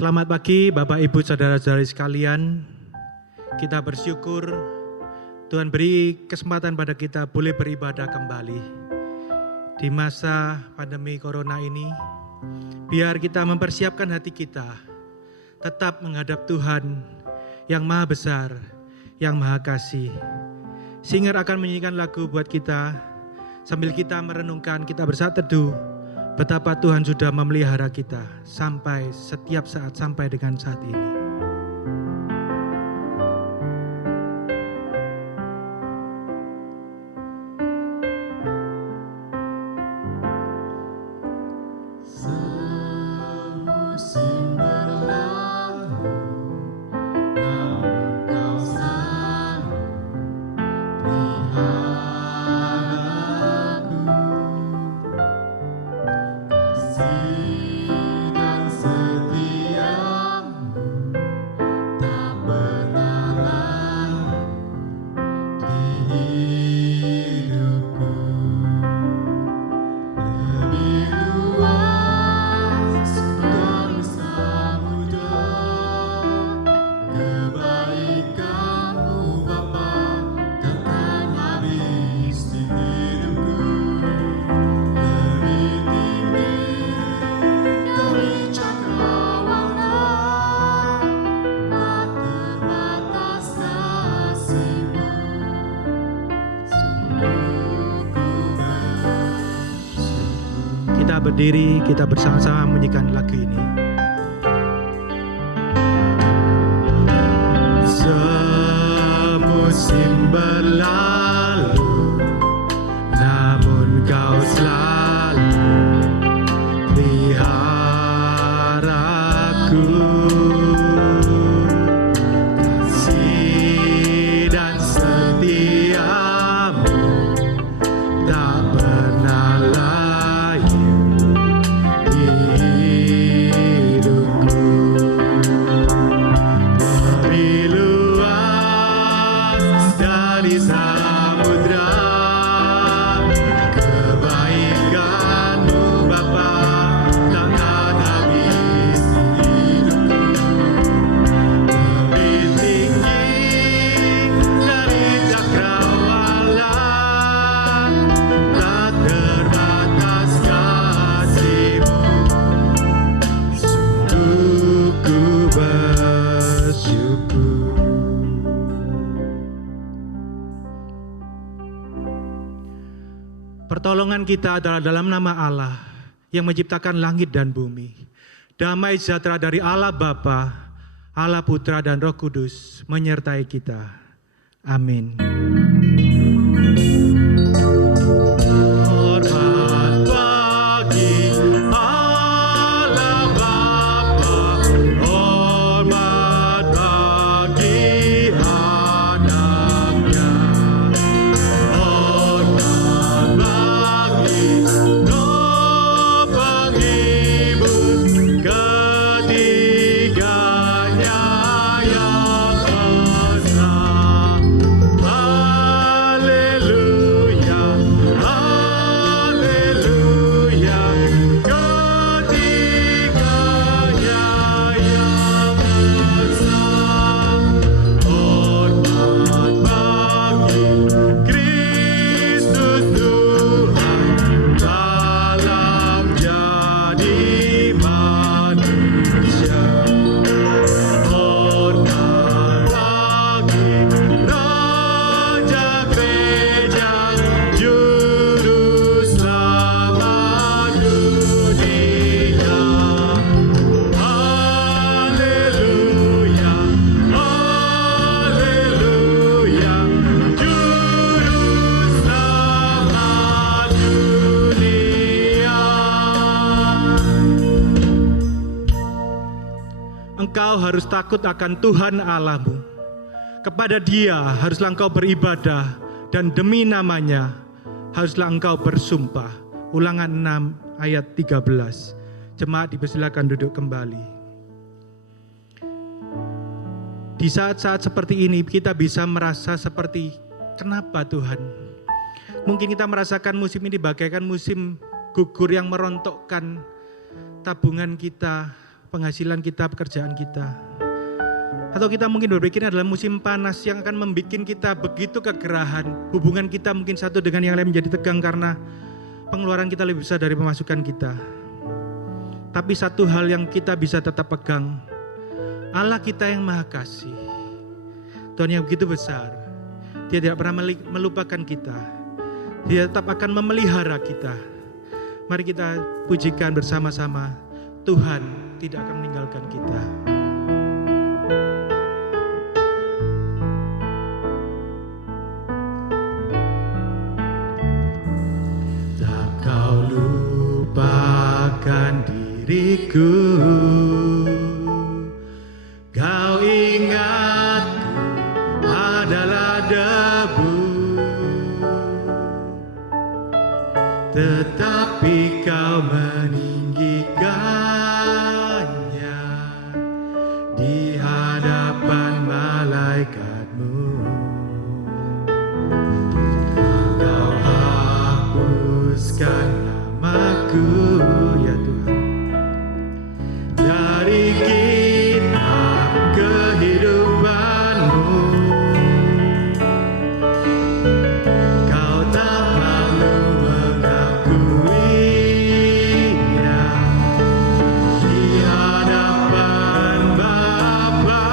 Selamat pagi Bapak Ibu Saudara-saudari sekalian. Kita bersyukur Tuhan beri kesempatan pada kita boleh beribadah kembali. Di masa pandemi corona ini, biar kita mempersiapkan hati kita tetap menghadap Tuhan yang maha besar, yang maha kasih. Singer akan menyanyikan lagu buat kita, sambil kita merenungkan, kita bersaat teduh betapa Tuhan sudah memelihara kita sampai setiap saat, sampai dengan saat ini. Kita berdiri, kita bersama-sama menyanyikan lagu ini. Semusim berlalu, namun kau selalu peliharaku. Kasih dan setiamu tak pernah pertolongan kita adalah dalam nama Allah yang menciptakan langit dan bumi. Damai sejahtera dari Allah Bapa, Allah Putra dan Roh Kudus menyertai kita. Amin. Engkau harus takut akan Tuhan Allahmu. Kepada Dia haruslah engkau beribadah, dan demi namanya haruslah engkau bersumpah. Ulangan 6 ayat 13. Jemaat dipersilakan duduk kembali. Di saat-saat seperti ini kita bisa merasa seperti, kenapa Tuhan? Mungkin kita merasakan musim ini bagaikan musim gugur yang merontokkan tabungan kita, penghasilan kita, pekerjaan kita. Atau kita mungkin berpikir adalah musim panas yang akan membuat kita begitu kegerahan. Hubungan kita mungkin satu dengan yang lain menjadi tegang karena pengeluaran kita lebih besar dari pemasukan kita. Tapi satu hal yang kita bisa tetap pegang, Allah kita yang maha kasih. Tuhan yang begitu besar. Dia tidak pernah melupakan kita. Dia tetap akan memelihara kita. Mari kita pujikan bersama-sama. Tuhan tidak akan meninggalkan kita. Tak kau lupakan diriku, kau ingatku adalah debu, tetapi kau meninggikannya di hadapan malaikatmu. Kau hapuskan namaku, ya Tuhan, dari kitab kehidupanmu. Kau tak malu mengakuinya di hadapan Bapa.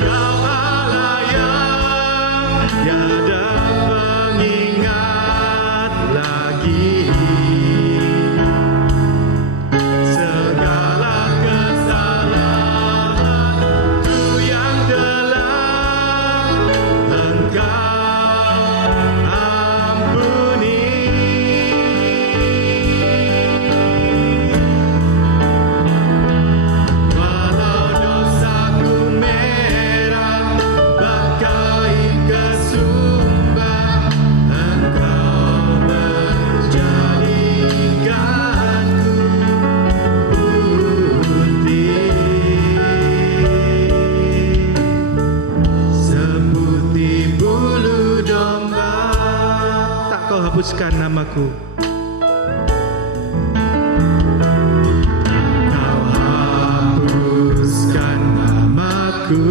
Kau Allah yang tiada pengingat lagi segala kesalahanku yang telah Engkau ampuni. Walau dosaku merah bagai kesumba, Engkau menjadikanku putih seputih bulu domba. Tak kau hapuskan namaku. Kau hapuskan namaku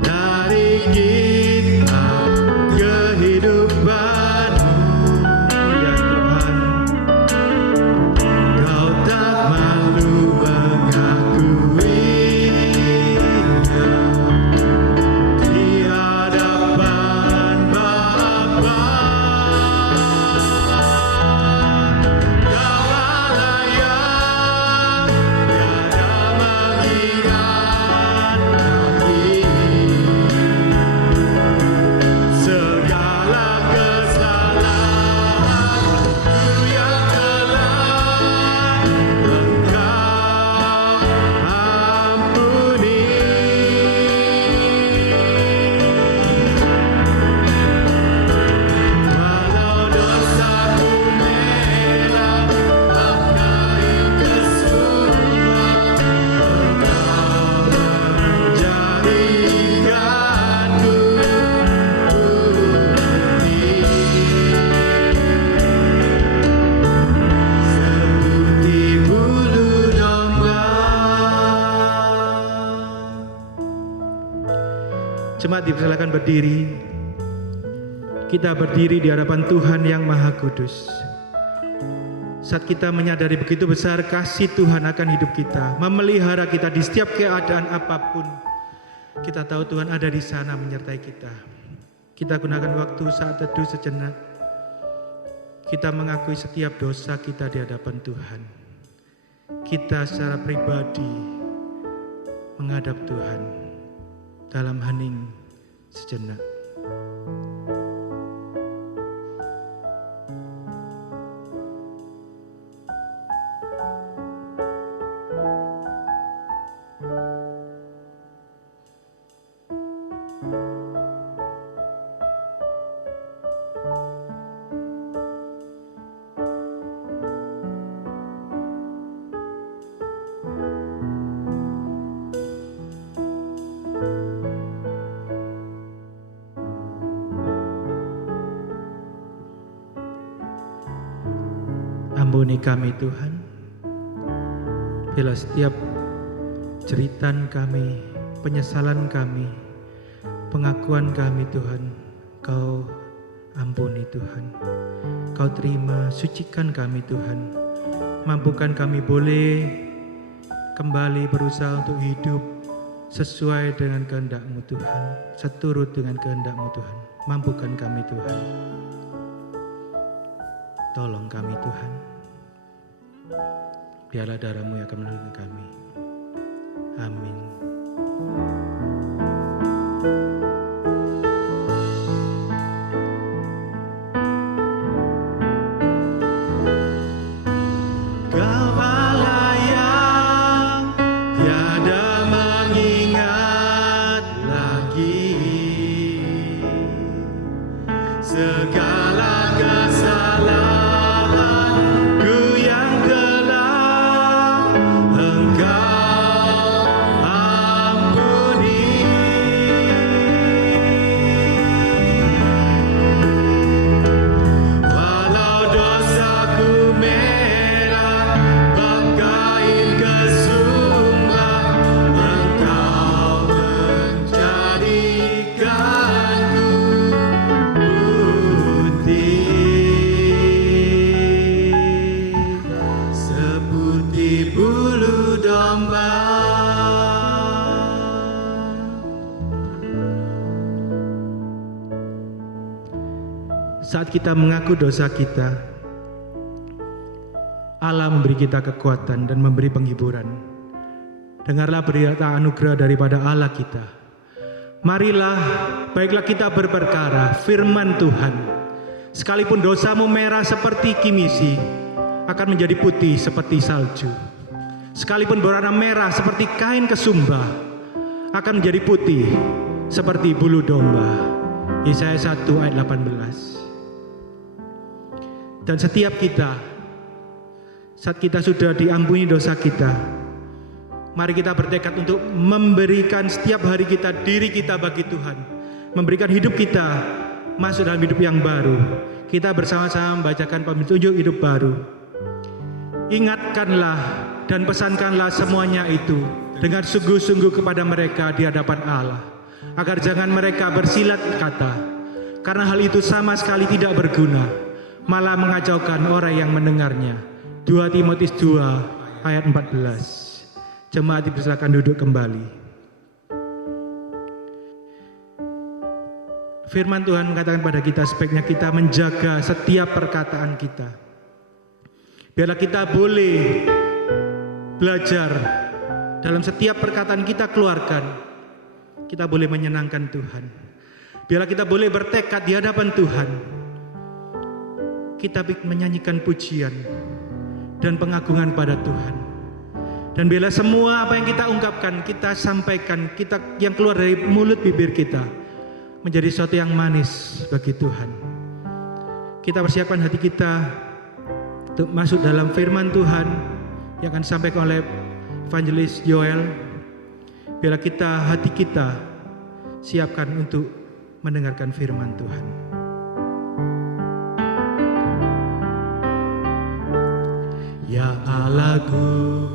dari kitab kehidupanmu, ya Tuhan. Kau tak malu mengakuinya di hadapan Bapa. Kau Allah yang tiada mengingat lagi segala kesalahanku yang telah Engkau ampuni. Walau dosaku merah bagai kesumba, Engkau menjadikanku putih seputih bulu domba. Jemaat dipersilakan berdiri. Kita berdiri di hadapan Tuhan yang Maha Kudus. Saat kita menyadari begitu besar kasih Tuhan akan hidup kita, memelihara kita di setiap keadaan apapun, kita tahu Tuhan ada di sana menyertai kita. Kita gunakan waktu saat teduh sejenak. Kita mengakui setiap dosa kita di hadapan Tuhan. Kita secara pribadi menghadap Tuhan dalam hening sejenak. ampuni kami Tuhan. Bila setiap jeritan kami, penyesalan kami, pengakuan kami Tuhan, Kau ampuni Tuhan. Kau terima, sucikan kami Tuhan. Mampukan kami boleh kembali berusaha untuk hidup sesuai dengan kehendak-Mu Tuhan, seturut dengan kehendak-Mu Tuhan. Mampukan kami Tuhan. Tolong kami Tuhan. Biarlah darah-Mu yang akan menolong kami. Amin. Kau Allah yang tiada mengingat lagi segala kesalahanku yang telah Engkau ampuni. Walau dosaku merah bakain kesumba, Engkau menjadikanku seputih bulu domba. Saat kita mengaku dosa kita, Allah memberi kita kekuatan dan memberi penghiburan. Dengarlah berita anugerah daripada Allah kita. Marilah, baiklah kita berperkara firman Tuhan. Sekalipun dosamu merah seperti kimisi, akan menjadi putih seperti salju. Sekalipun berwarna merah seperti kain kesumba, akan menjadi putih seperti bulu domba. Yesaya 1 ayat 18. Dan setiap kita, saat kita sudah diampuni dosa kita, mari kita bertekad untuk memberikan setiap hari kita, diri kita bagi Tuhan. Memberikan hidup kita masuk dalam hidup yang baru. Kita bersama-sama membacakan petunjuk hidup baru. Ingatkanlah dan pesankanlah semuanya itu dengan sungguh-sungguh kepada mereka di hadapan Allah, agar jangan mereka bersilat kata, karena hal itu sama sekali tidak berguna, malah mengacaukan orang yang mendengarnya. 2 Timotius 2 ayat 14. Jemaat dipersilakan duduk kembali. Firman Tuhan mengatakan pada kita sebaiknya kita menjaga setiap perkataan kita. Biarlah kita boleh belajar dalam setiap perkataan kita keluarkan, kita boleh menyenangkan Tuhan. Biarlah kita boleh bertekad di hadapan Tuhan. Kita menyanyikan pujian dan pengagungan pada Tuhan. Dan biarlah semua apa yang kita ungkapkan, kita sampaikan, kita yang keluar dari mulut bibir kita menjadi sesuatu yang manis bagi Tuhan. Kita persiapkan hati kita untuk masuk dalam firman Tuhan yang akan disampaikan oleh Evangelis Joel. Biarlah hati kita siapkan untuk mendengarkan firman Tuhan. Ya Allahku,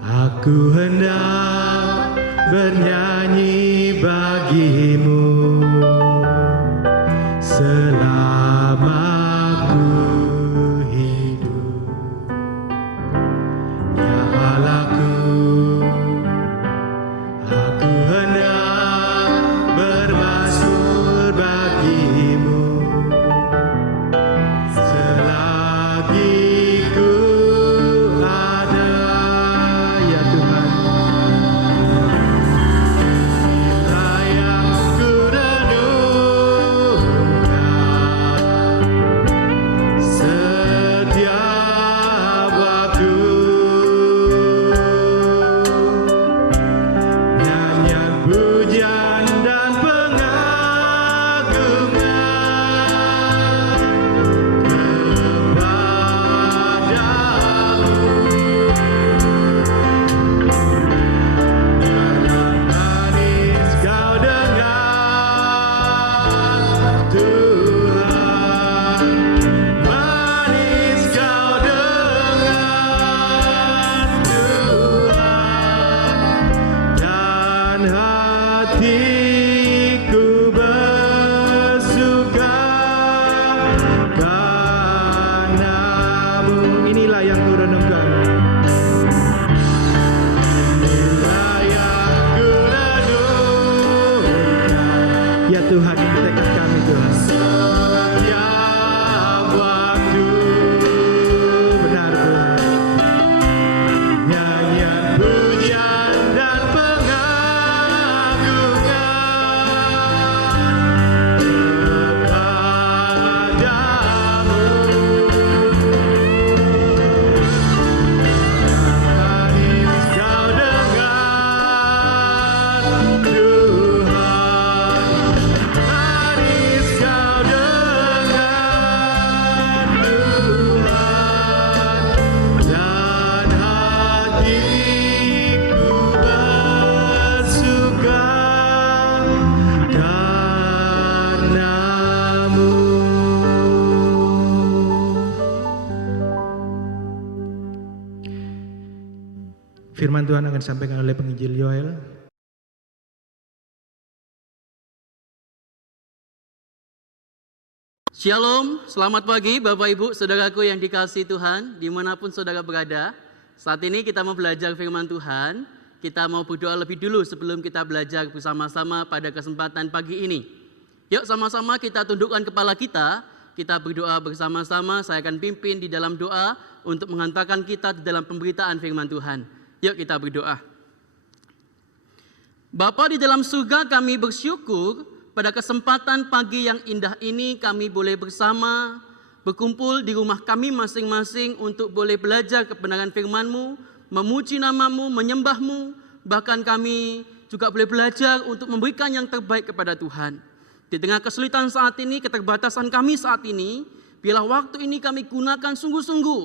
aku hendak bernyanyi bagimu selama aku hidup. Ya Allahku, aku hendak bermazmur bagimu selagi ku ada, ya Tuhan. Firman Tuhan akan disampaikan oleh penginjil Yoel. Shalom, selamat pagi Bapak Ibu, Saudaraku yang dikasihi Tuhan, dimanapun saudara berada. Saat ini kita mau belajar firman Tuhan, kita mau berdoa lebih dulu sebelum kita belajar bersama-sama pada kesempatan pagi ini. Yuk sama-sama kita tundukkan kepala kita berdoa bersama-sama, saya akan pimpin di dalam doa untuk menghantarkan kita di dalam pemberitaan firman Tuhan. Yuk kita berdoa. Bapa di dalam surga, kami bersyukur pada kesempatan pagi yang indah ini kami boleh bersama, berkumpul di rumah kami masing-masing untuk boleh belajar kebenaran firman-Mu, memuji nama-Mu, menyembah-Mu, bahkan kami juga boleh belajar untuk memberikan yang terbaik kepada Tuhan. Di tengah kesulitan saat ini, keterbatasan kami saat ini, biarlah waktu ini kami gunakan sungguh-sungguh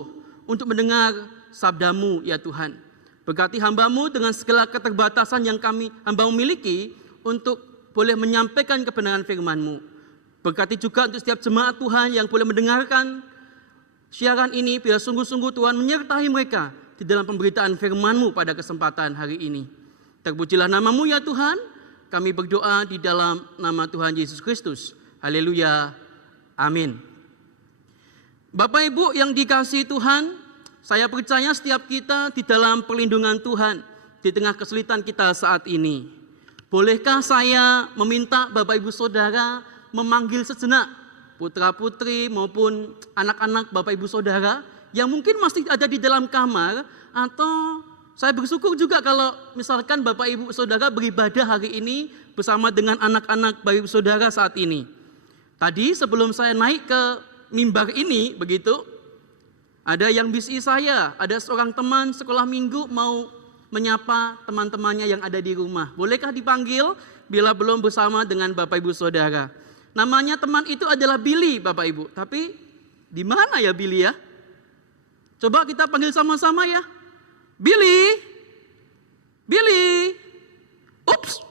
untuk mendengar sabda-Mu ya Tuhan. Berkati hamba-Mu dengan segala keterbatasan yang hamba-Mu miliki untuk boleh menyampaikan kebenaran firman-Mu. Berkati juga untuk setiap jemaat Tuhan yang boleh mendengarkan siaran ini, biar sungguh-sungguh Tuhan menyertai mereka di dalam pemberitaan firman-Mu pada kesempatan hari ini. Terpujilah nama-Mu ya Tuhan, kami berdoa di dalam nama Tuhan Yesus Kristus. Haleluya, amin. Bapak Ibu yang dikasihi Tuhan, saya percaya setiap kita di dalam perlindungan Tuhan di tengah kesulitan kita saat ini. Bolehkah saya meminta Bapak Ibu Saudara memanggil sejenak putra-putri maupun anak-anak Bapak Ibu Saudara yang mungkin masih ada di dalam kamar, atau saya bersyukur juga kalau misalkan Bapak Ibu Saudara beribadah hari ini bersama dengan anak-anak Bapak Ibu Saudara saat ini. Tadi sebelum saya naik ke mimbar ini begitu, ada yang bisi saya, ada seorang teman sekolah minggu mau menyapa teman-temannya yang ada di rumah. Bolehkah dipanggil bila belum bersama dengan Bapak Ibu Saudara? Namanya teman itu adalah Billy Bapak Ibu. Tapi di mana ya Billy ya? Coba kita panggil sama-sama ya. Billy. Billy. Ups.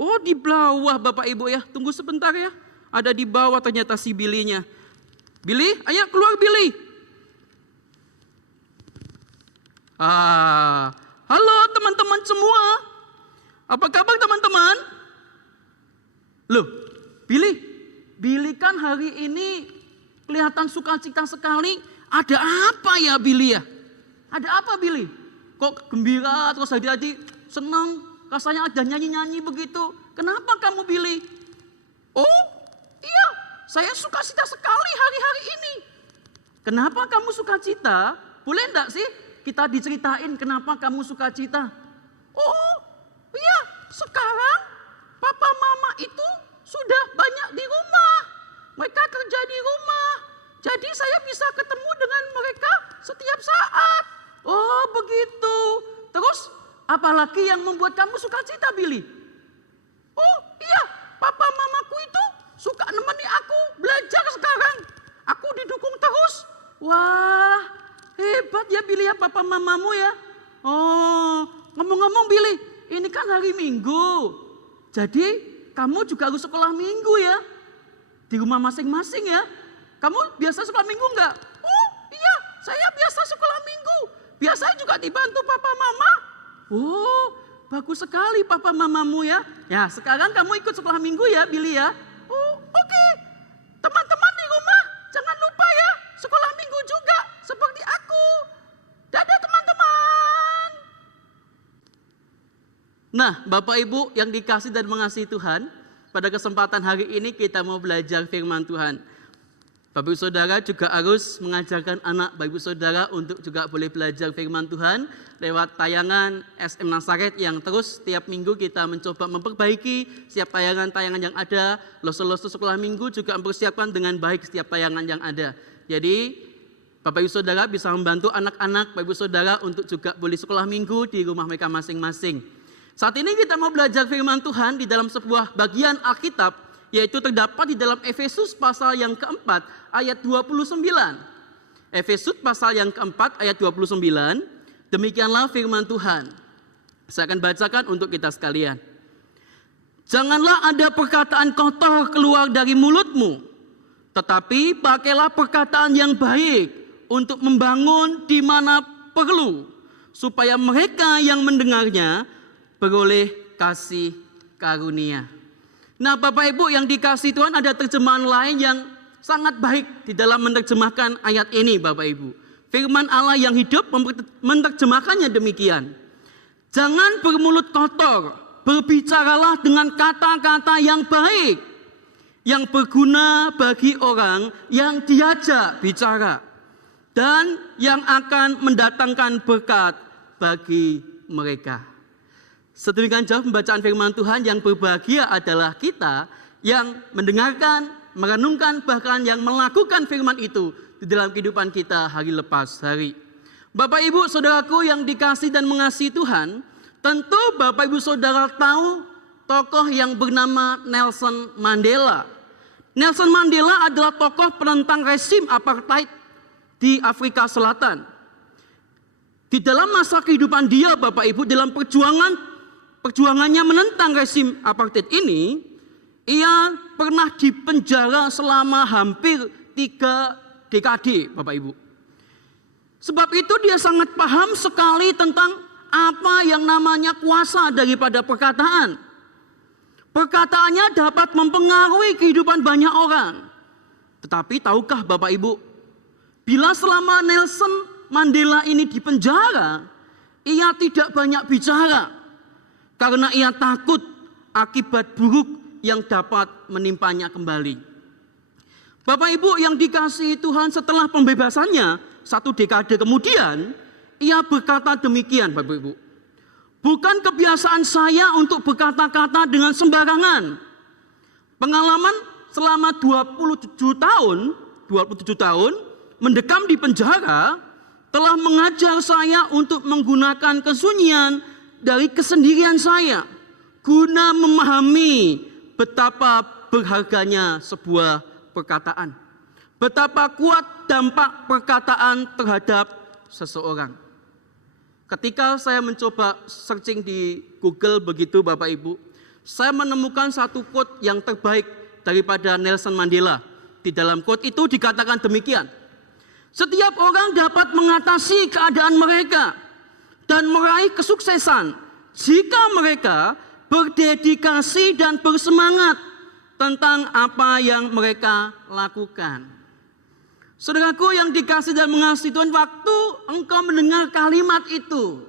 Oh di bawah Bapak Ibu ya. Tunggu sebentar ya. Ada di bawah ternyata si Billy-nya. Billy, ayo keluar Billy. Halo teman-teman semua. Apa kabar teman-teman? Loh, Billy kan hari ini kelihatan sukacita sekali. Ada apa ya Billy ya? Ada apa Billy? Kok gembira terus tadi senang, rasanya ada nyanyi-nyanyi begitu. Kenapa kamu Billy? Oh, iya, saya sukacita sekali hari-hari ini. Kenapa kamu sukacita? Boleh enggak sih kita diceritain kenapa kamu sukacita? Oh iya, sekarang papa mama itu sudah banyak di rumah. Mereka kerja di rumah. Jadi saya bisa ketemu dengan mereka setiap saat. Oh begitu. Terus apalagi yang membuat kamu sukacita Billy? Oh iya, papa mamaku itu suka nemeni aku belajar sekarang. Aku didukung terus. Wah, hebat ya Billy ya papa mamamu ya. Oh, ngomong-ngomong Billy, ini kan hari Minggu. Jadi kamu juga harus sekolah Minggu ya. Di rumah masing-masing ya. Kamu biasa sekolah Minggu enggak? Oh iya, saya biasa sekolah Minggu. Biasa juga dibantu papa mama. Oh, bagus sekali papa mamamu ya. Ya sekarang kamu ikut sekolah Minggu ya Billy ya. Oh oke. Teman-teman di rumah jangan lupa ya sekolah Minggu juga seperti aku. Dadah teman-teman. Nah Bapak Ibu yang dikasih dan mengasihi Tuhan, pada kesempatan hari ini kita mau belajar firman Tuhan. Bapak Ibu Saudara juga harus mengajarkan anak Bapak Ibu Saudara untuk juga boleh belajar firman Tuhan lewat tayangan SM Nazaret yang terus setiap minggu kita mencoba memperbaiki setiap tayangan-tayangan yang ada. Loso-loso sekolah minggu juga mempersiapkan dengan baik setiap tayangan yang ada. Jadi Bapak Ibu Saudara bisa membantu anak-anak Bapak Ibu Saudara untuk juga boleh sekolah minggu di rumah mereka masing-masing. Saat ini kita mau belajar firman Tuhan di dalam sebuah bagian Alkitab, yaitu terdapat di dalam Efesus pasal yang keempat ayat 29. Efesus pasal yang keempat ayat 29, demikianlah firman Tuhan. Saya akan bacakan untuk kita sekalian. Janganlah ada perkataan kotor keluar dari mulutmu, tetapi pakailah perkataan yang baik untuk membangun di mana perlu, supaya mereka yang mendengarnya beroleh kasih karunia. Nah, Bapak Ibu yang dikasihi Tuhan, ada terjemahan lain yang sangat baik di dalam menerjemahkan ayat ini, Bapak Ibu. Firman Allah yang hidup menerjemahkannya demikian. Jangan bermulut kotor, berbicaralah dengan kata-kata yang baik, yang berguna bagi orang yang diajak bicara, dan yang akan mendatangkan berkat bagi mereka. Sedemikian jauh pembacaan firman Tuhan. Yang berbahagia adalah kita yang mendengarkan, merenungkan, bahkan yang melakukan firman itu di dalam kehidupan kita hari lepas hari. Bapak Ibu Saudaraku yang dikasihi dan mengasihi Tuhan, tentu Bapak Ibu Saudara tahu tokoh yang bernama Nelson Mandela. Nelson Mandela adalah tokoh penentang rezim apartheid di Afrika Selatan. Di dalam masa kehidupan dia, Bapak Ibu, dalam perjuangannya menentang rezim apartheid ini, ia pernah dipenjara selama hampir 3 dekade, Bapak Ibu. Sebab itu dia sangat paham sekali tentang apa yang namanya kuasa daripada perkataan. Perkataannya dapat mempengaruhi kehidupan banyak orang. Tetapi tahukah Bapak Ibu, bila selama Nelson Mandela ini dipenjara, ia tidak banyak bicara karena ia takut akibat buruk yang dapat menimpanya kembali. Bapak Ibu yang dikasihi Tuhan, setelah pembebasannya 1 dekade kemudian, ia berkata demikian, Bapak Ibu. Bukan kebiasaan saya untuk berkata-kata dengan sembarangan. Pengalaman selama 27 tahun mendekam di penjara telah mengajar saya untuk menggunakan kesunyian dari kesendirian saya guna memahami betapa berharganya sebuah perkataan. Betapa kuat dampak perkataan terhadap seseorang. Ketika saya mencoba searching di Google begitu Bapak Ibu, saya menemukan satu quote yang terbaik daripada Nelson Mandela. Di dalam quote itu dikatakan demikian. Setiap orang dapat mengatasi keadaan mereka dan meraih kesuksesan jika mereka berdedikasi dan bersemangat tentang apa yang mereka lakukan. Saudaraku yang dikasihi dan mengasihi Tuhan, waktu engkau mendengar kalimat itu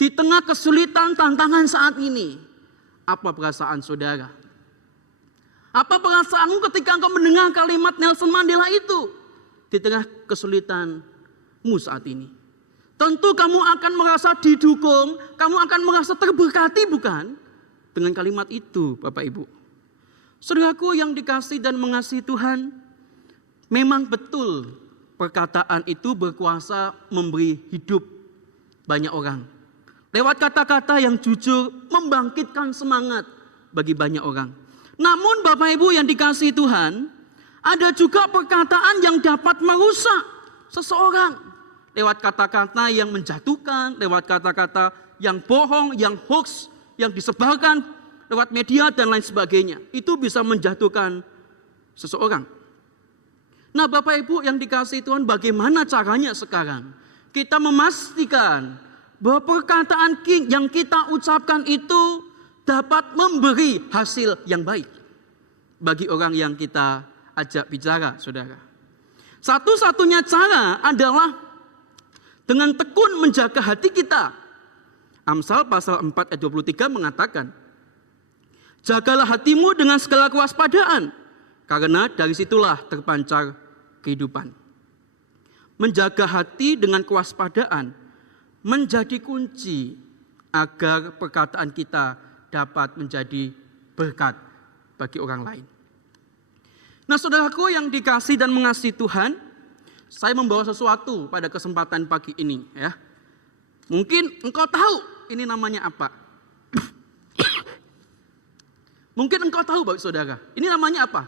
di tengah kesulitan tantangan saat ini, apa perasaan saudara? Apa perasaanmu ketika engkau mendengar kalimat Nelson Mandela itu di tengah kesulitanmu saat ini? Tentu kamu akan merasa didukung, kamu akan merasa terberkati, bukan? Dengan kalimat itu, Bapak Ibu. Saudaraku yang dikasihi dan mengasihi Tuhan, memang betul perkataan itu berkuasa memberi hidup banyak orang. Lewat kata-kata yang jujur membangkitkan semangat bagi banyak orang. Namun Bapak Ibu yang dikasihi Tuhan, ada juga perkataan yang dapat merusak seseorang. Lewat kata-kata yang menjatuhkan, lewat kata-kata yang bohong, yang hoax, yang disebarkan lewat media dan lain sebagainya. Itu bisa menjatuhkan seseorang. Nah Bapak Ibu yang dikasihi Tuhan, bagaimana caranya sekarang? Kita memastikan bahwa perkataan yang kita ucapkan itu dapat memberi hasil yang baik bagi orang yang kita ajak bicara, saudara. Satu-satunya cara adalah dengan tekun menjaga hati kita. Amsal pasal 4 ayat 23 mengatakan, jagalah hatimu dengan segala kewaspadaan, karena dari situlah terpancar kehidupan. Menjaga hati dengan kewaspadaan menjadi kunci agar perkataan kita dapat menjadi berkat bagi orang lain. Nah saudaraku yang dikasihi dan mengasihi Tuhan, saya membawa sesuatu pada kesempatan pagi ini, ya. Mungkin engkau tahu ini namanya apa. Mungkin engkau tahu Bapak Saudara, ini namanya apa?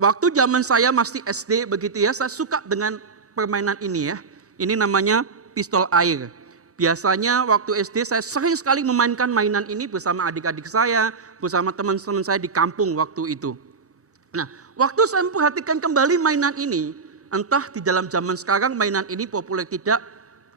Waktu zaman saya masih SD begitu ya, saya suka dengan permainan ini ya. Ini namanya pistol air. Biasanya waktu SD saya sering sekali memainkan mainan ini bersama adik-adik saya, bersama teman-teman saya di kampung waktu itu. Nah, waktu saya memperhatikan kembali mainan ini, entah di dalam zaman sekarang mainan ini populer tidak,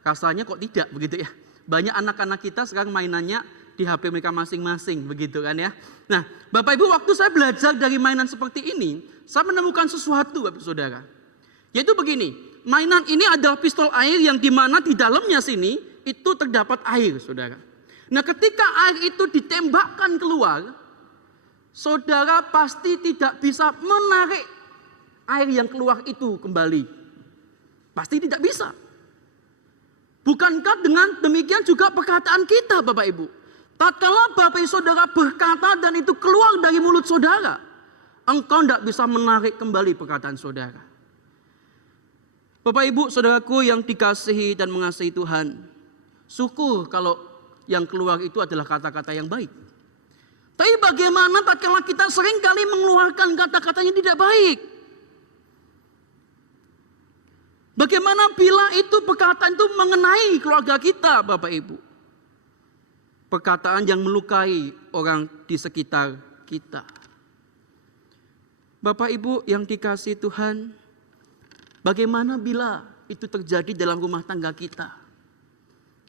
Rasanya kok tidak begitu ya. Banyak anak-anak kita sekarang mainannya di HP mereka masing-masing begitu kan ya. Nah, Bapak Ibu, waktu saya belajar dari mainan seperti ini, saya menemukan sesuatu Bapak Saudara. Yaitu begini, mainan ini adalah pistol air yang dimana di dalamnya sini itu terdapat air Saudara. Nah, ketika air itu ditembakkan keluar, Saudara pasti tidak bisa menarik air yang keluar itu kembali. Pasti tidak bisa. Bukankah dengan demikian juga perkataan kita Bapak Ibu? Tatkala Bapak Ibu Saudara berkata dan itu keluar dari mulut Saudara, engkau tidak bisa menarik kembali perkataan Saudara. Bapak Ibu Saudaraku yang dikasihi dan mengasihi Tuhan, syukur kalau yang keluar itu adalah kata-kata yang baik. Tapi bagaimana tatkala kita seringkali mengeluarkan kata-kata yang tidak baik? Bagaimana bila itu perkataan itu mengenai keluarga kita Bapak Ibu? Perkataan yang melukai orang di sekitar kita. Bapak Ibu yang dikasihi Tuhan, bagaimana bila itu terjadi dalam rumah tangga kita?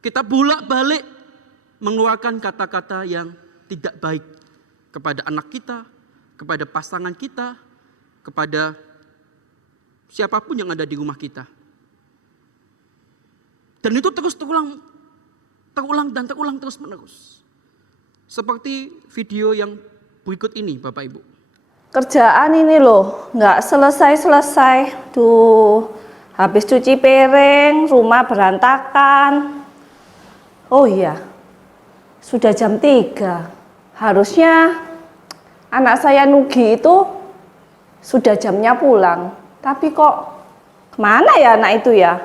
Kita bolak-balik mengeluarkan kata-kata yang tidak baik kepada anak kita, kepada pasangan kita, kepada siapapun yang ada di rumah kita. Dan itu terus terulang terus menerus. Seperti video yang berikut ini Bapak Ibu. Kerjaan ini loh, nggak selesai-selesai. Tuh, habis cuci piring, rumah berantakan. Oh iya, sudah jam 3. Harusnya anak saya Nugi itu sudah jamnya pulang. Tapi kok kemana ya anak itu ya?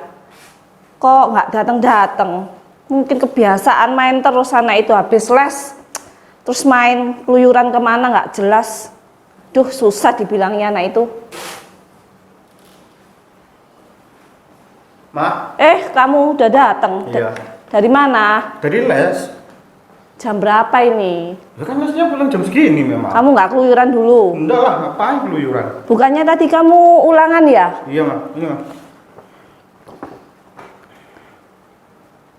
Kok nggak datang-datang? Mungkin kebiasaan main terus anak itu, habis les terus main keluyuran kemana nggak jelas. Duh, susah dibilangnya anak itu. Ma? Kamu udah datang? Iya. Dari mana? Dari les. Jam berapa ini? Ya kan lesnya pulang jam segini memang. Kamu nggak keluyuran dulu? Enggak lah, ngapain keluyuran? Bukannya tadi kamu ulangan ya? Iya Ma, iya.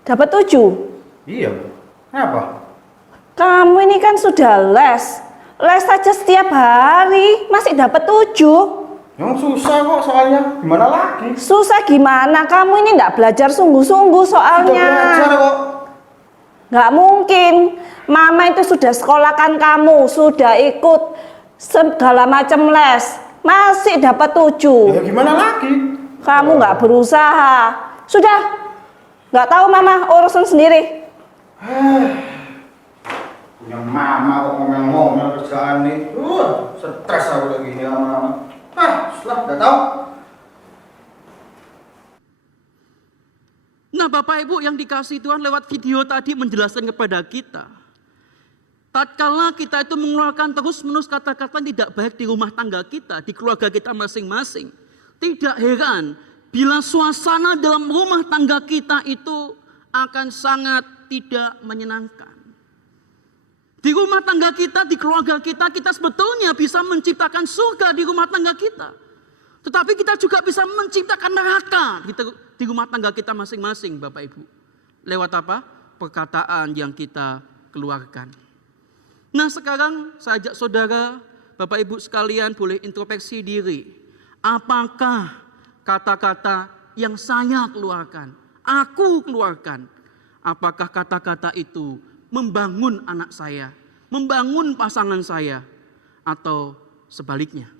Dapat 7? Iya. Kenapa? Kamu ini kan sudah les. Les saja setiap hari, masih dapat 7. Yang susah kok soalnya, gimana lagi? Susah gimana? Kamu ini enggak belajar sungguh-sungguh soalnya. Sudah belajar kok. Nggak mungkin. Mama itu sudah sekolahkan kamu, sudah ikut segala macam les. Masih dapat 7. Ya gimana lagi? Kamu nggak berusaha. Sudah, nggak tahu Mama, urusan sendiri. Punya mama kok ngomel-ngomel kerjaan nih. Stres aku lagi ini sama mama. Setelah nggak tahu. Nah Bapak Ibu yang dikasihi Tuhan, lewat video tadi menjelaskan kepada kita, tatkala kita itu mengeluarkan terus-menerus kata-kata tidak baik di rumah tangga kita, di keluarga kita masing-masing, tidak heran bila suasana dalam rumah tangga kita itu akan sangat tidak menyenangkan. Di rumah tangga kita, di keluarga kita, kita sebetulnya bisa menciptakan surga di rumah tangga kita. Tetapi kita juga bisa menciptakan neraka di rumah tangga kita masing-masing Bapak Ibu. Lewat apa? Perkataan yang kita keluarkan. Nah sekarang saya ajak saudara, Bapak Ibu sekalian boleh introspeksi diri. Apakah kata-kata yang saya keluarkan, aku keluarkan, apakah kata-kata itu membangun anak saya, membangun pasangan saya, atau sebaliknya?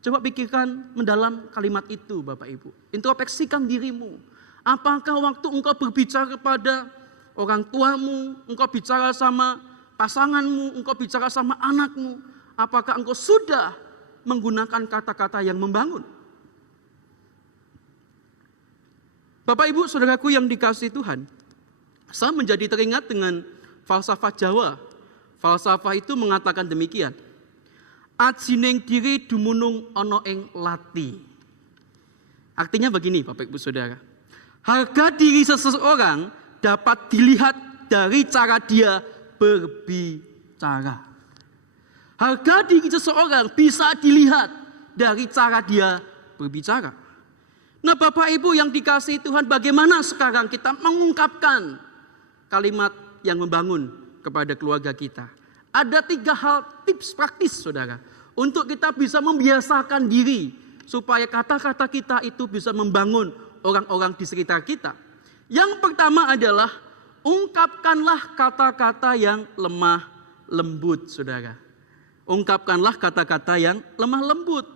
Coba pikirkan mendalam kalimat itu Bapak Ibu. Introspeksikan dirimu. Apakah waktu engkau berbicara kepada orang tuamu, engkau bicara sama pasanganmu, engkau bicara sama anakmu, apakah engkau sudah menggunakan kata-kata yang membangun? Bapak Ibu saudaraku yang dikasihi Tuhan, saya menjadi teringat dengan falsafah Jawa. Falsafah itu mengatakan demikian. Ajining diri dumunung ana ing lati. Artinya begini Bapak Ibu Saudara. Harga diri seseorang dapat dilihat dari cara dia berbicara. Harga diri seseorang bisa dilihat dari cara dia berbicara. Nah Bapak Ibu yang dikasihi Tuhan, bagaimana sekarang kita mengungkapkan kalimat yang membangun kepada keluarga kita? Ada 3 hal tips praktis saudara, untuk kita bisa membiasakan diri supaya kata-kata kita itu bisa membangun orang-orang di sekitar kita. Yang pertama adalah ungkapkanlah kata-kata yang lemah lembut saudara. Ungkapkanlah kata-kata yang lemah lembut.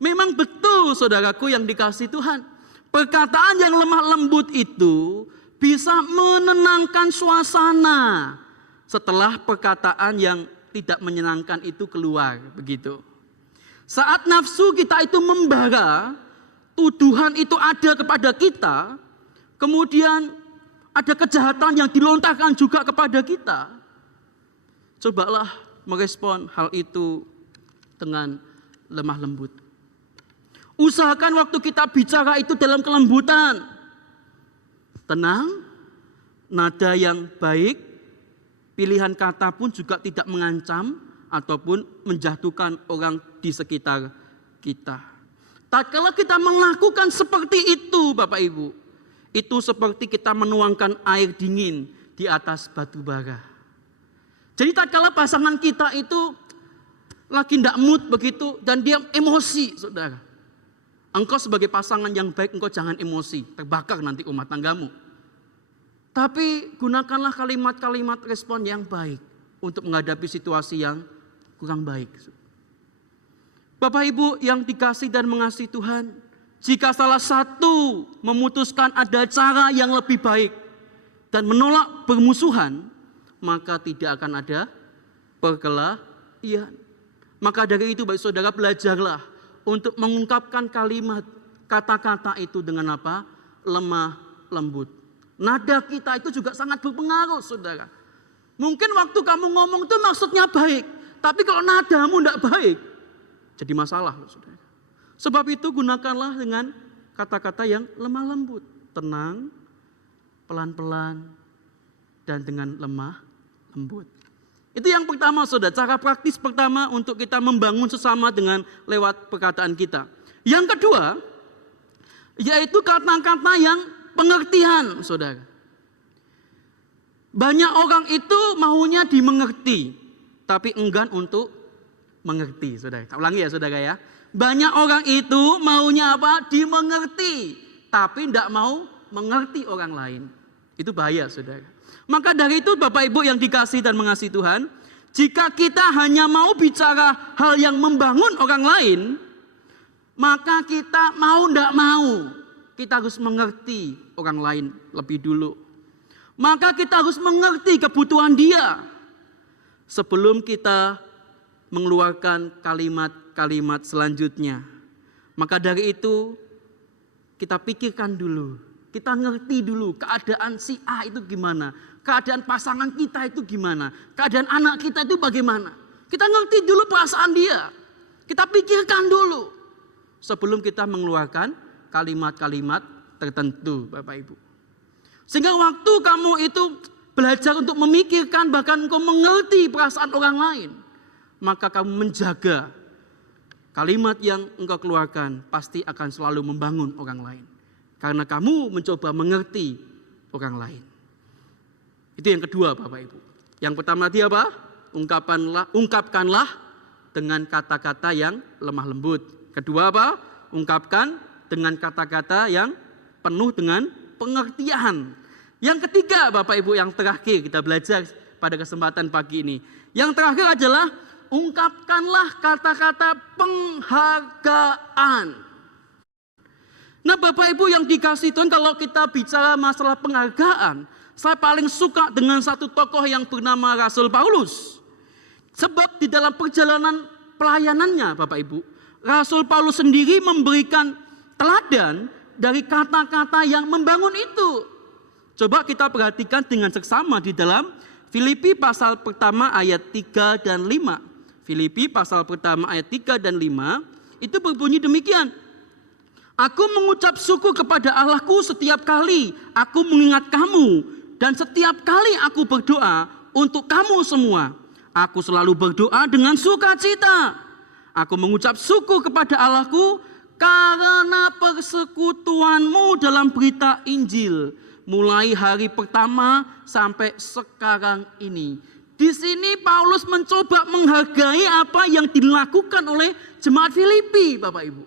Memang betul saudaraku yang dikasihi Tuhan, perkataan yang lemah lembut itu bisa menenangkan suasana setelah perkataan yang tidak menyenangkan itu keluar, begitu. Saat nafsu kita itu membara, tuduhan itu ada kepada kita, kemudian ada kejahatan yang dilontarkan juga kepada kita. Cobalah merespon hal itu dengan lemah lembut. Usahakan waktu kita bicara itu dalam kelembutan, tenang, nada yang baik, pilihan kata pun juga tidak mengancam ataupun menjatuhkan orang di sekitar kita. Tatkala kita melakukan seperti itu Bapak Ibu, itu seperti kita menuangkan air dingin di atas batu bara. Jadi tatkala pasangan kita itu lagi tidak mood begitu dan dia emosi saudara. Engkau sebagai pasangan yang baik, engkau jangan emosi, terbakar nanti rumah tanggamu. Tapi gunakanlah kalimat-kalimat respon yang baik untuk menghadapi situasi yang kurang baik. Bapak Ibu yang dikasihi dan mengasihi Tuhan, jika salah satu memutuskan ada cara yang lebih baik dan menolak bermusuhan, maka tidak akan ada perkelahian. Maka dari itu baik saudara, belajarlah untuk mengungkapkan kalimat kata-kata itu dengan apa? Lemah lembut. Nada kita itu juga sangat berpengaruh saudara. Mungkin waktu kamu ngomong itu maksudnya baik, tapi kalau nadamu tidak baik, jadi masalah saudara. Sebab itu gunakanlah dengan kata-kata yang lemah lembut, tenang, pelan-pelan, dan dengan lemah lembut. Itu yang pertama saudara, cara praktis pertama untuk kita membangun sesama dengan lewat perkataan kita. Yang kedua, yaitu kata-kata yang pengertian saudara. Banyak orang itu maunya dimengerti, tapi enggan untuk mengerti saudara. Ulangi ya saudara ya. Banyak orang itu maunya apa? Dimengerti, tapi tidak mau mengerti orang lain. Itu bahaya saudara. Maka dari itu Bapak Ibu yang dikasihi dan mengasihi Tuhan, jika kita hanya mau bicara hal yang membangun orang lain, maka kita mau tidak mau, kita harus mengerti orang lain lebih dulu. Maka kita harus mengerti kebutuhan dia sebelum kita mengeluarkan kalimat-kalimat selanjutnya. Maka dari itu kita pikirkan dulu, kita ngerti dulu keadaan si A itu gimana, keadaan pasangan kita itu gimana, keadaan anak kita itu bagaimana. Kita ngerti dulu perasaan dia, kita pikirkan dulu sebelum kita mengeluarkan kalimat-kalimat tertentu Bapak Ibu. Sehingga waktu kamu itu belajar untuk memikirkan, bahkan engkau mengerti perasaan orang lain, maka kamu menjaga kalimat yang engkau keluarkan pasti akan selalu membangun orang lain. Karena kamu mencoba mengerti orang lain. Itu yang kedua Bapak Ibu. Yang pertama tadi apa? Ungkapkanlah dengan kata-kata yang lemah lembut. Kedua apa? Ungkapkan dengan kata-kata yang penuh dengan pengertian. Yang ketiga Bapak Ibu, yang terakhir kita belajar pada kesempatan pagi ini. Yang terakhir adalah ungkapkanlah kata-kata penghargaan. Nah Bapak Ibu yang dikasihi Tuhan, kalau kita bicara masalah penghargaan, saya paling suka dengan satu tokoh yang bernama Rasul Paulus. Sebab di dalam perjalanan pelayanannya Bapak Ibu, Rasul Paulus sendiri memberikan teladan dari kata-kata yang membangun itu. Coba kita perhatikan dengan seksama di dalam Filipi pasal pertama ayat 3 dan 5. Filipi pasal pertama ayat 3 dan 5 itu berbunyi demikian. Aku mengucap syukur kepada Allahku setiap kali aku mengingat kamu, dan setiap kali aku berdoa untuk kamu semua. Aku selalu berdoa dengan sukacita. Aku mengucap syukur kepada Allahku karena persekutuanmu dalam berita Injil, mulai hari pertama sampai sekarang ini. Di sini Paulus mencoba menghargai apa yang dilakukan oleh jemaat Filipi, Bapak Ibu.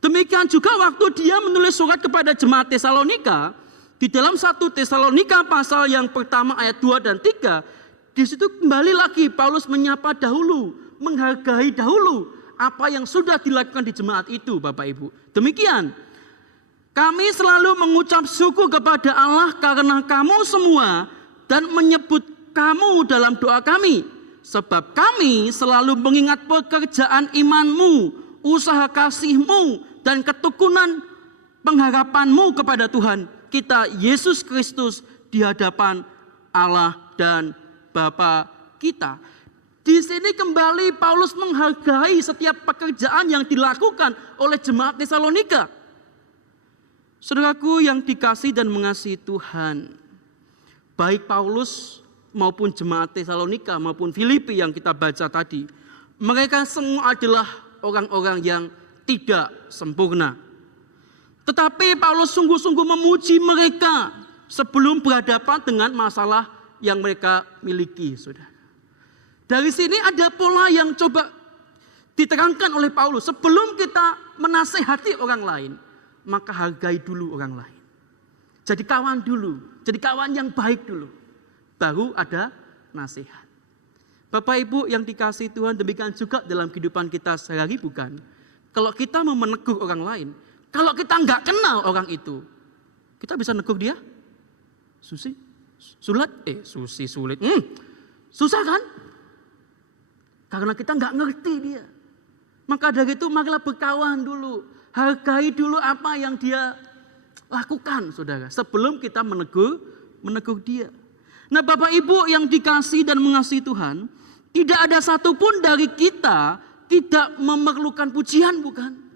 Demikian juga waktu dia menulis surat kepada jemaat Tesalonika, di dalam 1 Tesalonika pasal yang pertama ayat 2 dan 3, di situ kembali lagi Paulus menyapa dahulu, menghargai dahulu apa yang sudah dilakukan di jemaat itu, Bapak Ibu. Demikian, kami selalu mengucap syukur kepada Allah karena kamu semua dan menyebut kamu dalam doa kami, sebab kami selalu mengingat pekerjaan imanmu, usaha kasihmu, dan ketekunan pengharapanmu kepada Tuhan kita Yesus Kristus di hadapan Allah dan Bapa kita. Di sini kembali Paulus menghargai setiap pekerjaan yang dilakukan oleh jemaat Tesalonika. Saudaraku yang dikasihi dan mengasihi Tuhan, baik Paulus maupun jemaat Tesalonika maupun Filipi yang kita baca tadi, mereka semua adalah orang-orang yang tidak sempurna. Tetapi Paulus sungguh-sungguh memuji mereka sebelum berhadapan dengan masalah yang mereka miliki, saudara. Dari sini ada pola yang coba diterangkan oleh Paulus. Sebelum kita menasehati orang lain, maka hargai dulu orang lain. Jadi kawan dulu, jadi kawan yang baik dulu. Baru ada nasihat. Bapak Ibu yang dikasihi Tuhan, demikian juga dalam kehidupan kita sehari-hari, bukan? Kalau kita mau menegur orang lain, kalau kita nggak kenal orang itu, kita bisa negur dia? Sulit? Susah kan? Karena kita nggak ngerti dia. Maka dari itu marilah berkawan dulu, hargai dulu apa yang dia lakukan, saudara, sebelum kita menegur dia. Nah, Bapak Ibu yang dikasihi dan mengasihi Tuhan, tidak ada satupun dari kita tidak memerlukan pujian, bukan?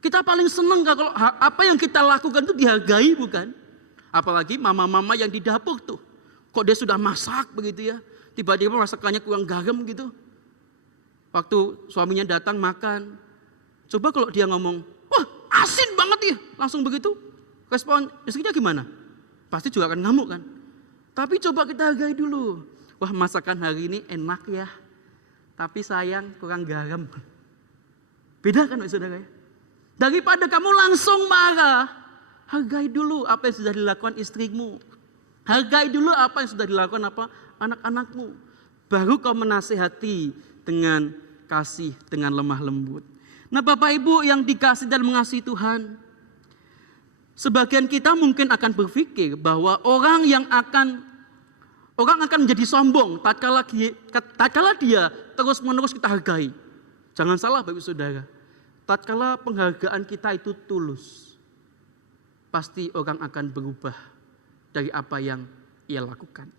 Kita paling senang kalau apa yang kita lakukan itu dihargai, bukan? Apalagi mama-mama yang di dapur tuh, kok dia sudah masak begitu ya, tiba-tiba masakannya kurang garam gitu. Waktu suaminya datang makan, coba kalau dia ngomong, wah asin banget ya, langsung begitu, respon istrinya gimana? Pasti juga akan ngamuk kan? Tapi coba kita hargai dulu. Wah, masakan hari ini enak ya. Tapi sayang kurang garam. Beda kan saudara ya? Daripada kamu langsung marah, hargai dulu apa yang sudah dilakukan istrimu. Hargai dulu apa yang sudah dilakukan anak-anakmu. Baru kau menasihati dengan kasih, dengan lemah lembut. Nah, Bapak Ibu yang dikasihi dan mengasihi Tuhan, sebagian kita mungkin akan berpikir bahwa orang akan menjadi sombong tatkala dia terus-menerus kita hargai. Jangan salah Bapak Ibu Saudara. Tatkala penghargaan kita itu tulus, pasti orang akan berubah dari apa yang ia lakukan.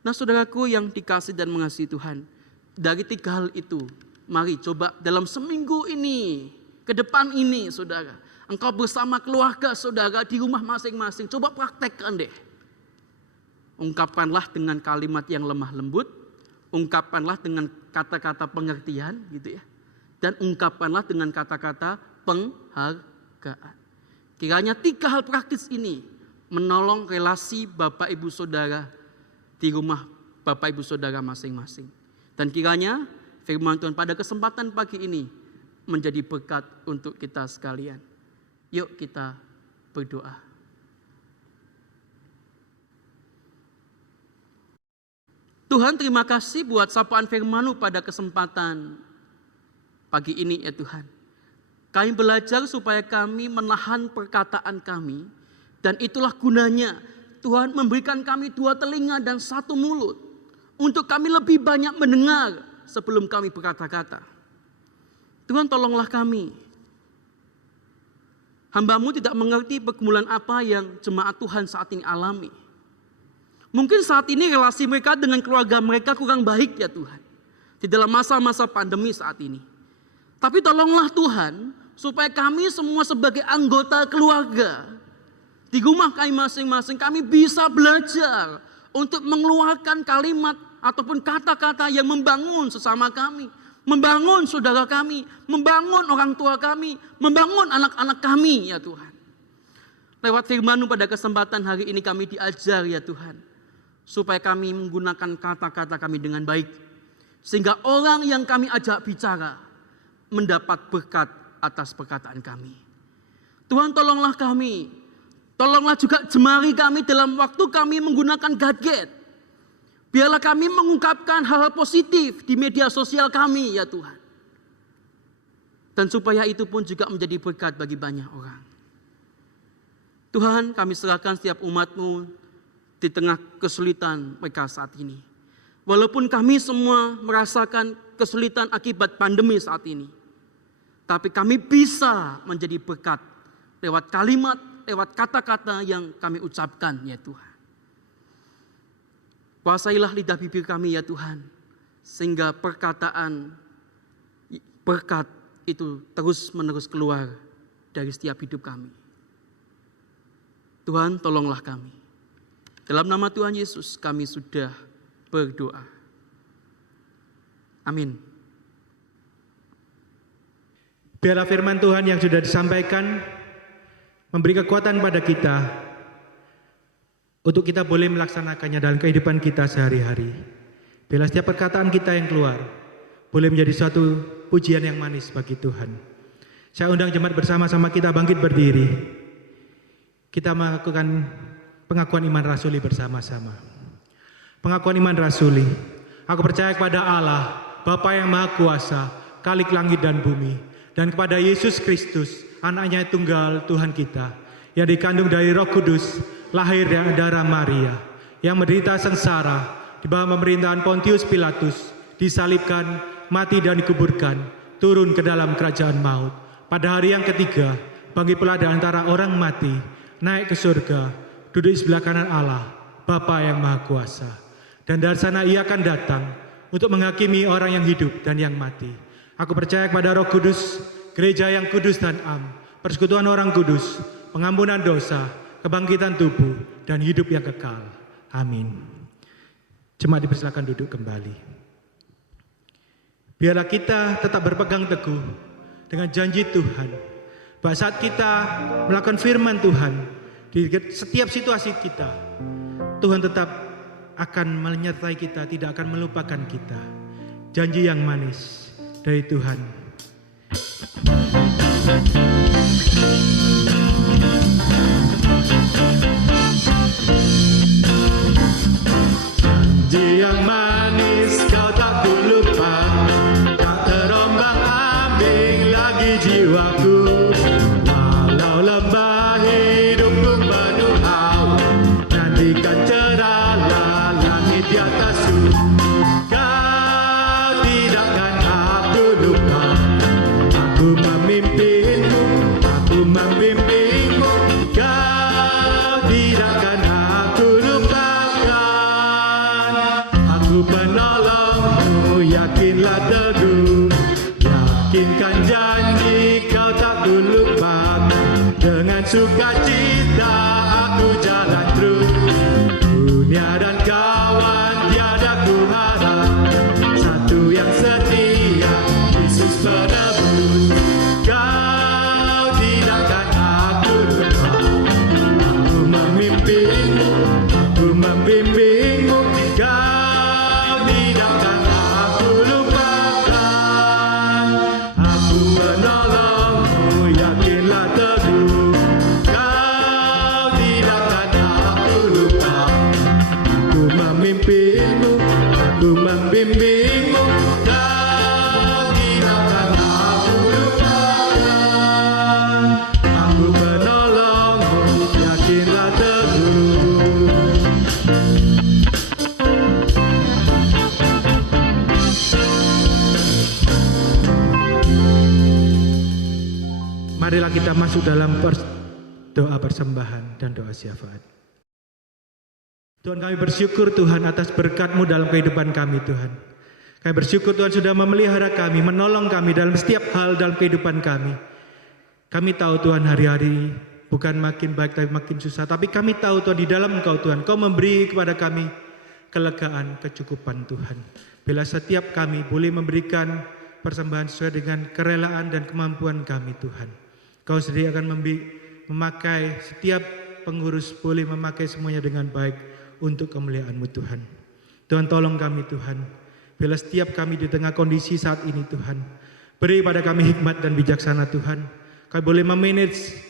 Nah, saudaraku yang dikasihi dan mengasihi Tuhan, dari 3 hal itu, mari coba dalam seminggu ini, ke depan ini saudara, engkau bersama keluarga saudara di rumah masing-masing, coba praktekkan deh. Ungkapkanlah dengan kalimat yang lemah lembut, ungkapkanlah dengan kata-kata pengertian gitu ya. Dan ungkapkanlah dengan kata-kata penghargaan. Kiranya 3 hal praktis ini menolong relasi Bapak Ibu Saudara di rumah Bapak Ibu Saudara masing-masing. Dan kiranya firman Tuhan pada kesempatan pagi ini menjadi berkat untuk kita sekalian. Yuk kita berdoa. Tuhan, terima kasih buat sapaan firman-Mu pada kesempatan pagi ini ya Tuhan. Kami belajar supaya kami menahan perkataan kami, dan itulah gunanya Tuhan memberikan kami 2 telinga dan 1 mulut untuk kami lebih banyak mendengar sebelum kami berkata-kata. Tuhan, tolonglah kami. Hamba-Mu tidak mengerti pergumulan apa yang jemaat Tuhan saat ini alami. Mungkin saat ini relasi mereka dengan keluarga mereka kurang baik ya Tuhan, di dalam masa-masa pandemi saat ini. Tapi tolonglah Tuhan, supaya kami semua sebagai anggota keluarga di rumah kami masing-masing, kami bisa belajar untuk mengeluarkan kalimat ataupun kata-kata yang membangun sesama kami, membangun saudara kami, membangun orang tua kami, membangun anak-anak kami ya Tuhan. Lewat firman-Mu pada kesempatan hari ini kami diajar ya Tuhan, supaya kami menggunakan kata-kata kami dengan baik, sehingga orang yang kami ajak bicara mendapat berkat atas perkataan kami. Tuhan, tolonglah kami, tolonglah juga jemari kami dalam waktu kami menggunakan gadget. Biarlah kami mengungkapkan hal-hal positif di media sosial kami ya Tuhan. Dan supaya itu pun juga menjadi berkat bagi banyak orang. Tuhan, kami serahkan setiap umat-Mu di tengah kesulitan mereka saat ini. Walaupun kami semua merasakan kesulitan akibat pandemi saat ini, tapi kami bisa menjadi berkat lewat kalimat, lewat kata-kata yang kami ucapkan ya Tuhan. Kuasailah lidah bibir kami ya Tuhan, sehingga perkataan berkat itu terus menerus keluar dari setiap hidup kami. Tuhan, tolonglah kami. Dalam nama Tuhan Yesus kami sudah berdoa. Amin. Biarlah firman Tuhan yang sudah disampaikan memberi kekuatan pada kita untuk kita boleh melaksanakannya dalam kehidupan kita sehari-hari. Biarlah setiap perkataan kita yang keluar boleh menjadi suatu pujian yang manis bagi Tuhan. Saya undang jemaat bersama-sama kita bangkit berdiri. Kita melakukan pengakuan iman rasuli bersama-sama. Pengakuan iman rasuli. Aku percaya kepada Allah, Bapa yang Maha Kuasa, Khalik langit dan bumi, dan kepada Yesus Kristus, Anaknya tunggal Tuhan kita, yang dikandung dari Roh Kudus, lahir dari darah Maria, yang menderita sengsara di bawah pemerintahan Pontius Pilatus, disalibkan, mati dan dikuburkan, turun ke dalam kerajaan maut. Pada hari yang ketiga, bangkit pula dari antara orang mati, naik ke surga, duduk di sebelah kanan Allah, Bapa yang Maha Kuasa. Dan dari sana Ia akan datang untuk menghakimi orang yang hidup dan yang mati. Aku percaya kepada Roh Kudus, gereja yang kudus dan am, persekutuan orang kudus, pengampunan dosa, kebangkitan tubuh, dan hidup yang kekal. Amin. Jemaat dipersilakan duduk kembali. Biarlah kita tetap berpegang teguh dengan janji Tuhan, bahwa saat kita melakukan firman Tuhan, di setiap situasi kita, Tuhan tetap akan menyertai kita, tidak akan melupakan kita. Janji yang manis dari Tuhan. Janji yang manis kau tak lupa, tak terombang ambing lagi jiwaku. Walau lembah hidupku penuh hawa, nantikan cerahlah langit di atasku. Kau tidak akan aku lupa, aku memimpinmu, aku membimbingmu. Kau tidak akan aku lupakan, aku penolongmu, yakinlah teguh. Yakinkan janji kau tak lupa, dengan sukacita aku jalan terus. Dunia dan kawan tiada ku harap, satu yang setia, Yesus penebus. Kau tidak akan aku lupa, aku memimpinmu, aku membimbingmu. Kau tidak akan aku lupakan, aku menolongmu, yakinlah teguh. Kau tidak akan aku lupa, aku memimpinmu, aku membimbingmu. Kau tidak akan aku lupakan, aku menolongmu, yakinlah teguh. Marilah kita masuk dalam doa persembahan dan doa syafaat. Tuhan, kami bersyukur Tuhan atas berkat-Mu dalam kehidupan kami Tuhan. Kami bersyukur Tuhan sudah memelihara kami, menolong kami dalam setiap hal dalam kehidupan kami. Kami tahu Tuhan hari-hari bukan makin baik tapi makin susah. Tapi kami tahu Tuhan di dalam Engkau Tuhan, Kau memberi kepada kami kelegaan, kecukupan Tuhan. Bila setiap kami boleh memberikan persembahan sesuai dengan kerelaan dan kemampuan kami Tuhan. Kau sendiri akan memakai setiap pengurus, boleh memakai semuanya dengan baik untuk kemuliaan-Mu Tuhan. Tuhan tolong kami Tuhan, bila setiap kami di tengah kondisi saat ini Tuhan, beri pada kami hikmat dan bijaksana Tuhan. Kami boleh memanage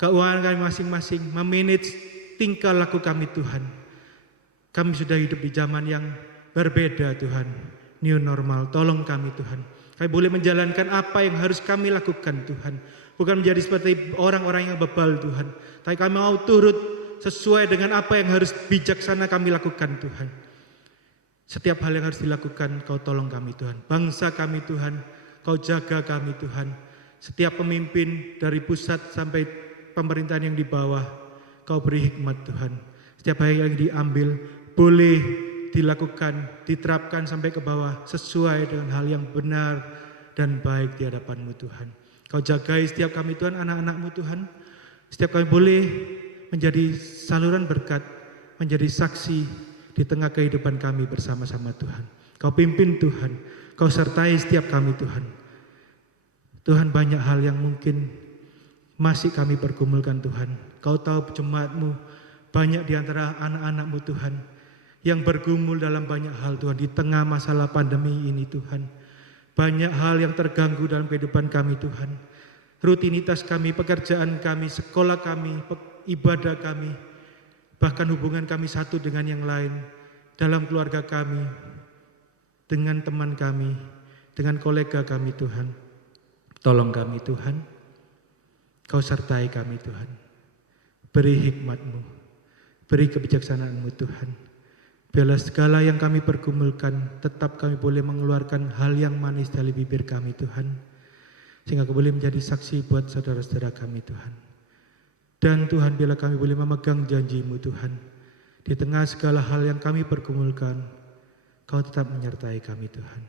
keuangan kami masing-masing, memanage tingkah laku kami Tuhan. Kami sudah hidup di zaman yang berbeda Tuhan, new normal, tolong kami Tuhan. Kami boleh menjalankan apa yang harus kami lakukan Tuhan. Bukan menjadi seperti orang-orang yang bebal Tuhan. Tapi kami mau turut sesuai dengan apa yang harus bijaksana kami lakukan Tuhan. Setiap hal yang harus dilakukan Kau tolong kami Tuhan. Bangsa kami Tuhan, Kau jaga kami Tuhan. Setiap pemimpin dari pusat sampai pemerintahan yang di bawah, Kau beri hikmat Tuhan. Setiap hal yang diambil boleh dilakukan, diterapkan sampai ke bawah sesuai dengan hal yang benar dan baik di hadapan-Mu Tuhan. Kau jagai setiap kami Tuhan, anak-anak-Mu Tuhan. Setiap kami boleh menjadi saluran berkat, menjadi saksi di tengah kehidupan kami bersama-sama Tuhan. Kau pimpin Tuhan, Kau sertai setiap kami Tuhan. Tuhan, banyak hal yang mungkin masih kami pergumulkan Tuhan. Kau tahu jemaat-Mu, banyak di antara anak-anak-Mu Tuhan yang bergumul dalam banyak hal Tuhan di tengah masalah pandemi ini Tuhan. Banyak hal yang terganggu dalam kehidupan kami Tuhan. Rutinitas kami, pekerjaan kami, sekolah kami, ibadah kami, bahkan hubungan kami satu dengan yang lain, dalam keluarga kami, dengan teman kami, dengan kolega kami Tuhan. Tolong kami Tuhan, Kau sertai kami Tuhan. Beri hikmat-Mu, beri kebijaksanaan-Mu Tuhan. Biarlah segala yang kami pergumulkan, tetap kami boleh mengeluarkan hal yang manis dari bibir kami Tuhan. Sehingga kami boleh menjadi saksi buat saudara-saudara kami Tuhan. Dan Tuhan, bila kami boleh memegang janji-Mu Tuhan, di tengah segala hal yang kami pergumulkan, Kau tetap menyertai kami Tuhan.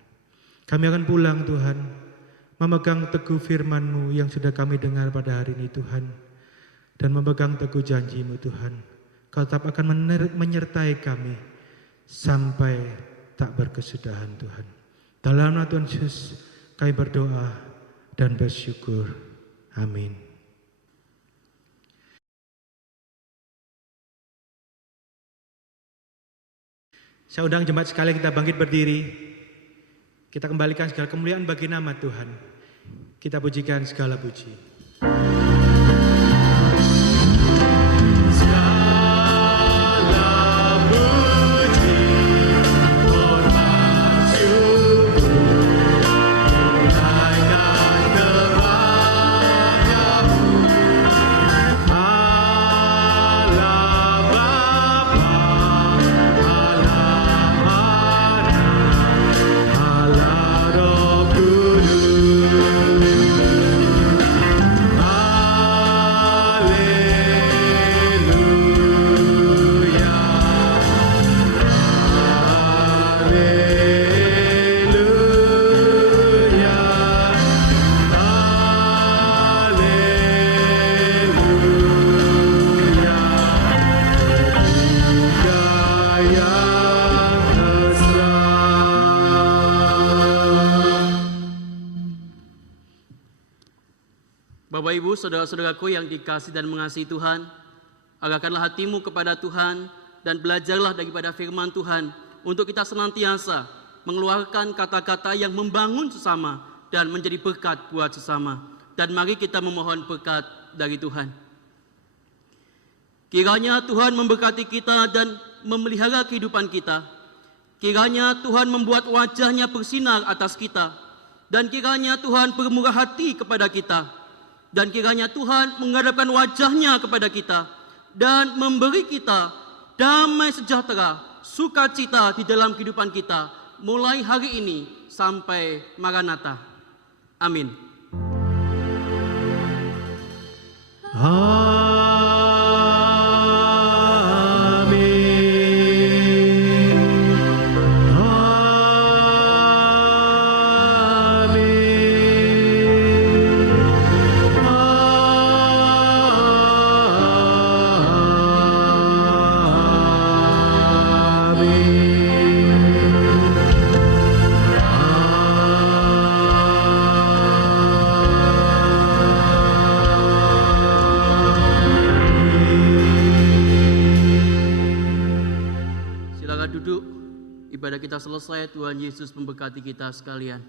Kami akan pulang Tuhan, memegang teguh firman-Mu yang sudah kami dengar pada hari ini Tuhan. Dan memegang teguh janji-Mu Tuhan. Kau tetap akan menyertai kami sampai tak berkesudahan Tuhan. Dalam nama Tuhan Yesus kami berdoa dan bersyukur. Amin. Saya undang jemaat sekalian kita bangkit berdiri. Kita kembalikan segala kemuliaan bagi nama Tuhan. Kita pujikan segala puji. Bapak Ibu, saudara-saudaraku yang dikasihi dan mengasihi Tuhan, arahkanlah hatimu kepada Tuhan dan belajarlah daripada firman Tuhan untuk kita senantiasa mengeluarkan kata-kata yang membangun sesama dan menjadi berkat buat sesama. Dan mari kita memohon berkat dari Tuhan. Kiranya Tuhan memberkati kita dan memelihara kehidupan kita. Kiranya Tuhan membuat wajah-Nya bersinar atas kita. Dan kiranya Tuhan bermurah hati kepada kita. Dan kiranya Tuhan menghadapkan wajah-Nya kepada kita dan memberi kita damai sejahtera, sukacita di dalam kehidupan kita mulai hari ini sampai Maranatha. Amin. duduk. Ibadah kita selesai, Tuhan Yesus memberkati kita sekalian.